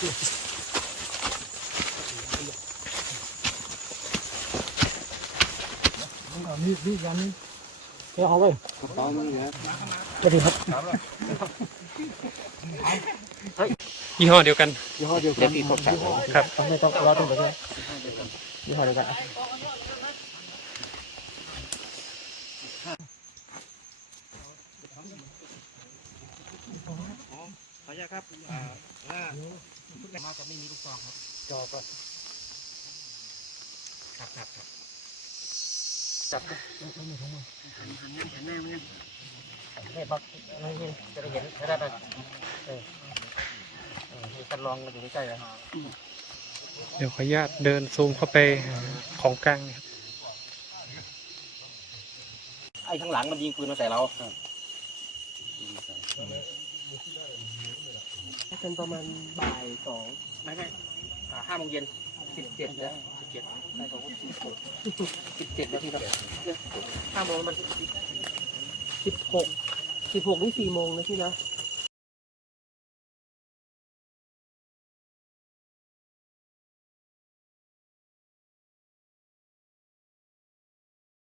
นี่นี่ยันนี่เอาไปกระเป๋ามันเหลือสวัสดีครับยี่ห้อเดียวกันยี่ห้อเดียวกัเดี๋ยนวพี่ทดสอบครับไม่ต้องรอตรงไหนยี่ห้อเดียวกัน ขอ อนุญาตครับอ่าน่าจะไม่มีลูกซองครับ จอก็ครับครับครับจับไม่มีถุงมือนี่บักนี่จะได้เห็นจะได้แบบเออเออมีกันลองมาอยู่ใกล้ๆเลยเดี๋ยวขออนุญาตเดินซูมเข้าไปของกลางครับไอ้ข้างหลังมันยิงปืนมาใส่เรา เป็นประมาณบ่ายสองไม่ไม่อ่าห้าโมงเย็นสิบเจ็ดแล้วสิบเจ็ดไม่สองสิบหกสิบเจ็ดนาทีครับห้าโมงมันสิบหกสิบหกนี่สี่โมงนะพี่นะใ